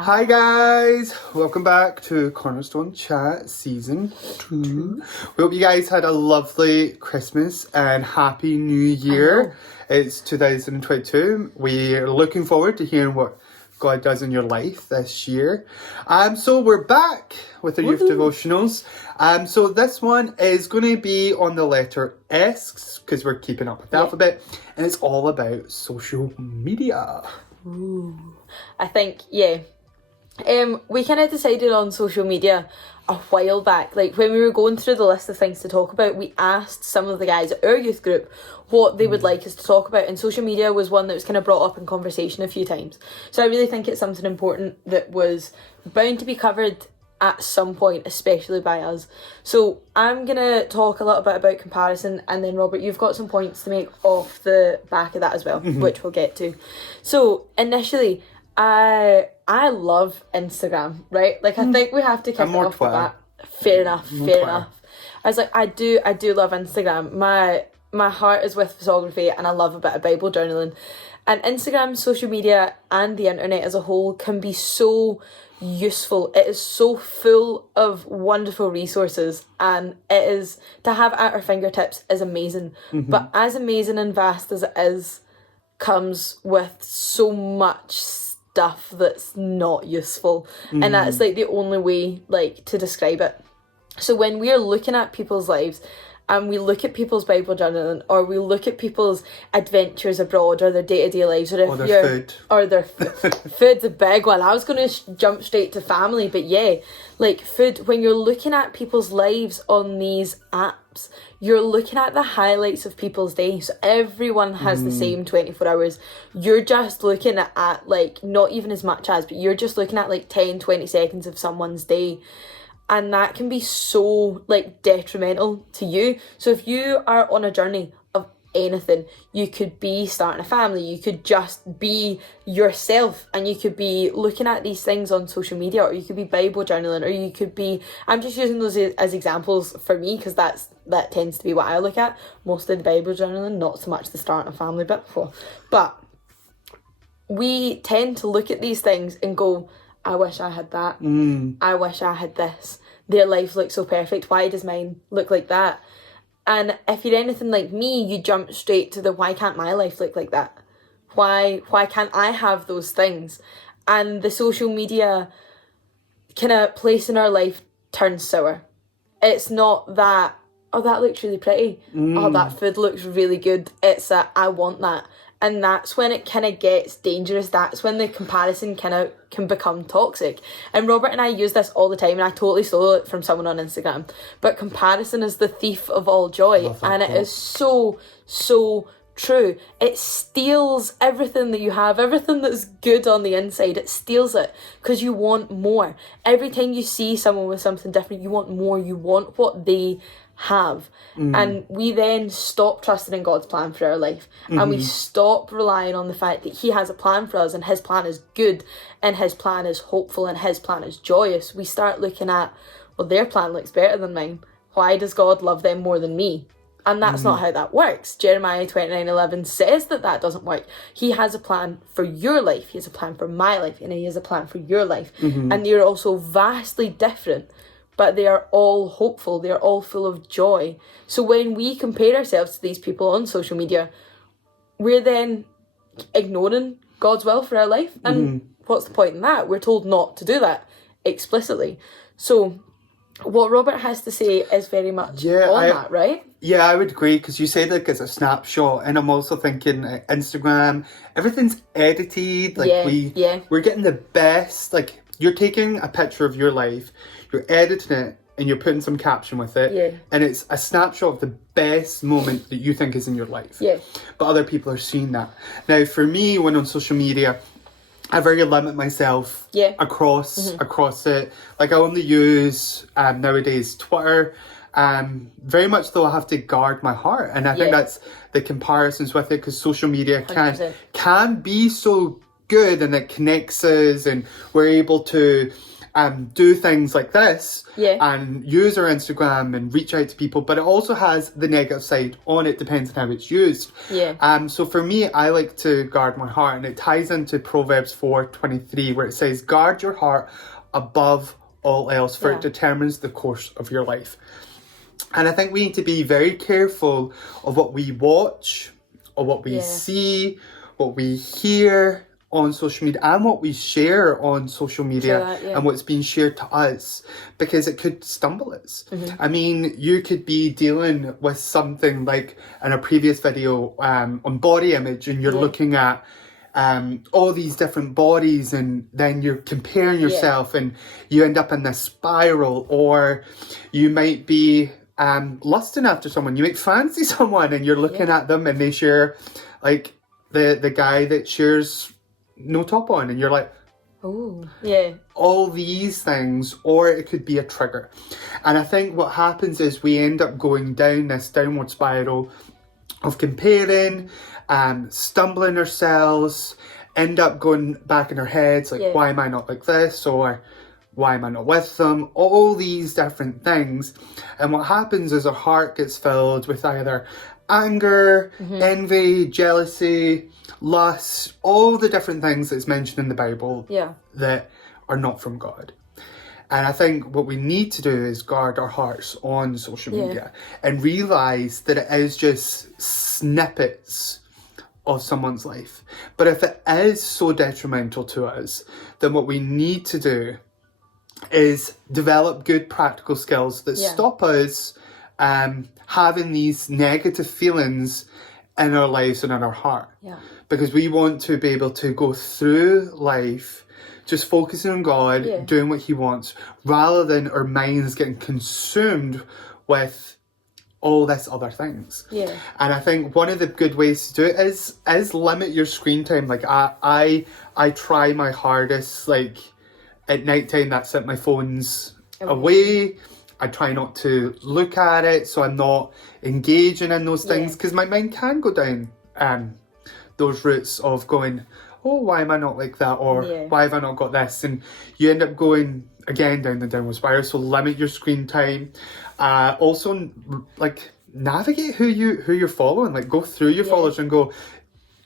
Hi guys, welcome back to Cornerstone Chat Season 2. We hope you guys had a lovely Christmas and Happy New Year. It's 2022. We're looking forward to hearing what God does in your life this year. So we're back with the youth devotionals. So this one is going to be on the letter S because we're keeping up with the alphabet, and it's all about social media. I think, we kind of decided on social media a while back. Like when we were going through the list of things to talk about, we asked some of the guys at our youth group what they would like us to talk about, and social media was one that was kind of brought up in conversation a few times. So I really think it's something important that was bound to be covered at some point, especially by us. So I'm gonna talk a little bit about comparison, and then Robert, you've got some points to make off the back of that as well, which we'll get to. So initially, I love Instagram, right? Like I think we have to kick it off with that. Fair enough. I was like, I do love Instagram. My heart is with photography, and I love a bit of Bible journaling. And Instagram, social media, and the internet as a whole can be so useful. It is so full of wonderful resources, and it is to have at our fingertips is amazing. But as amazing and vast as it is, comes with so much stuff that's not useful, and that's like the only way like to describe it. So when we're looking at people's lives and we look at people's Bible journaling, or we look at people's adventures abroad, or their day-to-day lives, or if their food. Or their food's a big one. I was going to jump straight to family, but like food, when you're looking at people's lives on these apps, you're looking at the highlights of people's day. So everyone has the same 24 hours. You're just looking at like, not even as much as, but you're just looking at like 10, 20 seconds of someone's day. And that can be so like detrimental to you. So if you are on a journey of anything, you could be starting a family, you could just be yourself, and you could be looking at these things on social media, or you could be Bible journaling, or you could be, I'm just using those as examples for me because that tends to be what I look at, mostly the Bible journaling, not so much the starting a family bit. But we tend to look at these things and go, I wish I had that. I wish I had this. Their life looks so perfect. Why does mine look like that? And if you're anything like me, you jump straight to the why can't my life look like that? Why can't I have those things? And the social media kind of place in our life turns sour. It's not that, oh, that looks really pretty. Oh, that food looks really good. It's a, I want that. And that's when it kind of gets dangerous. That's when the comparison can become toxic. And Robert and I use this all the time, and I totally stole it from someone on Instagram. But comparison is the thief of all joy. And it is so, so true. It steals everything that you have, everything that's good on the inside. It steals it because you want more. Every time you see someone with something different, you want more. You want what they have. And we then stop trusting in God's plan for our life, and we stop relying on the fact that he has a plan for us, and his plan is good, and his plan is hopeful, and his plan is joyous. We start looking at, well, their plan looks better than mine. Why does God love them more than me? And that's not how that works. Jeremiah 29:11 says that doesn't work. He has a plan for your life, he has a plan for my life, and he has a plan for your life. And they're also vastly different, but they are all hopeful. They are all full of joy. So when we compare ourselves to these people on social media, we're then ignoring God's will for our life. And what's the point in that? We're told not to do that explicitly. So what Robert has to say is very much that, right? Yeah, I would agree, because you said like it's a snapshot, and I'm also thinking Instagram, everything's edited. Like we're getting the best. Like you're taking a picture of your life, you're editing it, and you're putting some caption with it, and it's a snapshot of the best moment that you think is in your life. But other people are seeing that. Now, for me, when on social media, I very limit myself across it. Like I only use nowadays Twitter. Very much though, I have to guard my heart, and I think that's the comparisons with it, because social media can be so good, and it connects us, and we're able to do things like this Yeah. and use our Instagram and reach out to people, but it also has the negative side on it, depends on how it's used. Yeah. So for me, I like to guard my heart, and it ties into Proverbs 4:23, where it says, guard your heart above all else, for it determines the course of your life. And I think we need to be very careful of what we watch, or what we see, what we hear on social media, and what we share on social media, and what's being shared to us, because it could stumble us. I mean, you could be dealing with something like in a previous video on body image, and you're looking at all these different bodies, and then you're comparing yourself, and you end up in this spiral. Or you might be lusting after someone, you might fancy someone, and you're looking at them, and they share like the guy that shares no top on, and you're like, oh, yeah. All these things, or it could be a trigger. And I think what happens is we end up going down this downward spiral of comparing, stumbling ourselves, end up going back in our heads like, why am I not like this? Or why am I not with them? All these different things. And what happens is our heart gets filled with either anger, envy, jealousy, lust, all the different things that's mentioned in the Bible that are not from God. And I think what we need to do is guard our hearts on social media and realise that it is just snippets of someone's life. But if it is so detrimental to us, then what we need to do is develop good practical skills that stop us having these negative feelings in our lives and in our heart. Because we want to be able to go through life just focusing on God, doing what he wants, rather than our minds getting consumed with all this other things. And I think one of the good ways to do it is limit your screen time. Like I try my hardest, like at night time, that's it, my phone's away. I try not to look at it, so I'm not engaging in those things, because my mind can go down those routes of going, oh, why am I not like that? Or why have I not got this? And you end up going again down the downward spiral. So limit your screen time. Also, like, navigate who you're following. Like, go through your followers and go,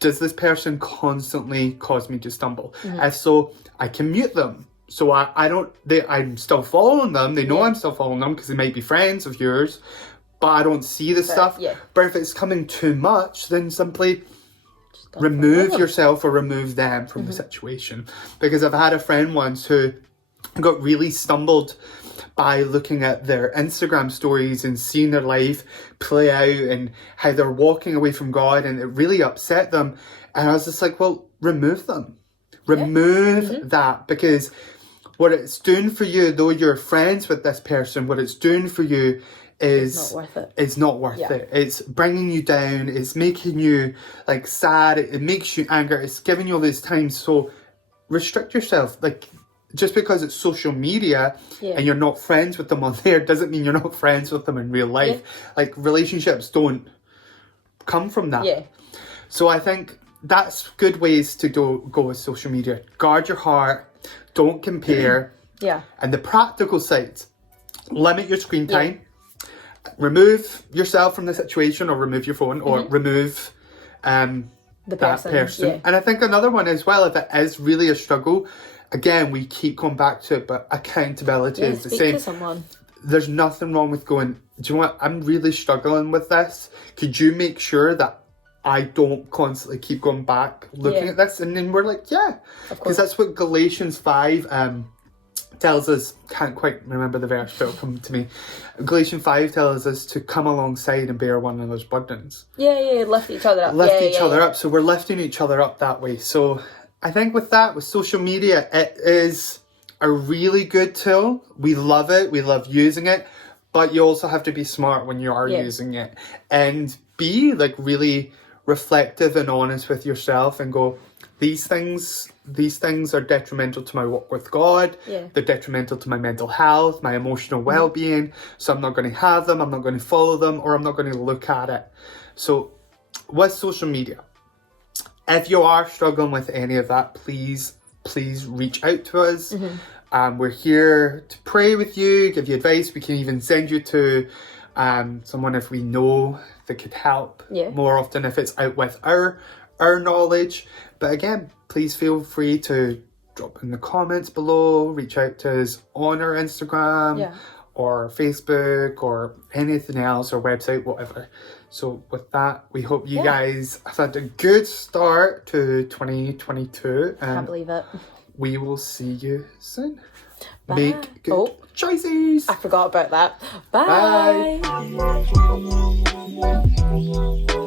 does this person constantly cause me to stumble? If so, I can mute them. So I'm still following them. They know I'm still following them because they might be friends of yours, but I don't see the stuff. But if it's coming too much, then simply remove yourself or remove them from the situation. Because I've had a friend once who got really stumbled by looking at their Instagram stories and seeing their life play out and how they're walking away from God, and it really upset them. And I was just like, well, remove them. Remove that, because what it's doing for you, though you're friends with this person, what it's doing for you is not worth it. It's not worth it. It's bringing you down. It's making you like sad. It makes you angry. It's giving you all these times. So restrict yourself. Like, just because it's social media and you're not friends with them on there doesn't mean you're not friends with them in real life. Like, relationships don't come from that. So I think that's good ways to go with social media. Guard your heart. Don't compare. And the practical side, limit your screen time. Remove yourself from the situation, or remove your phone, or remove that person. And I think another one as well, if it is really a struggle, again, we keep going back to it, but accountability is the same. To someone. There's nothing wrong with going, do you know what, I'm really struggling with this. Could you make sure that I don't constantly keep going back looking at this? And then we're like, because that's what Galatians 5 tells us. Can't quite remember the verse, but it'll come to me. Galatians 5 tells us to come alongside and bear one another's burdens. Lift each other up. Lift each other up. So we're lifting each other up that way. So I think with social media, it is a really good tool. We love it. We love using it. But you also have to be smart when you are using it. And be like really reflective and honest with yourself and go, these things are detrimental to my walk with God. They're detrimental to my mental health, my emotional well-being. So I'm not going to have them. I'm not going to follow them, or I'm not going to look at it. So with social media, if you are struggling with any of that, please please reach out to us. We're here to pray with you, give you advice. We can even send you to someone if we know that could help more often if it's out with our knowledge. But again, please feel free to drop in the comments below, reach out to us on our Instagram or Facebook or anything else, or website, whatever. So with that, we hope you guys have had a good start to 2022. Can't believe it. We will see you soon. Bye. Make good choices. I forgot about that. Bye. Bye.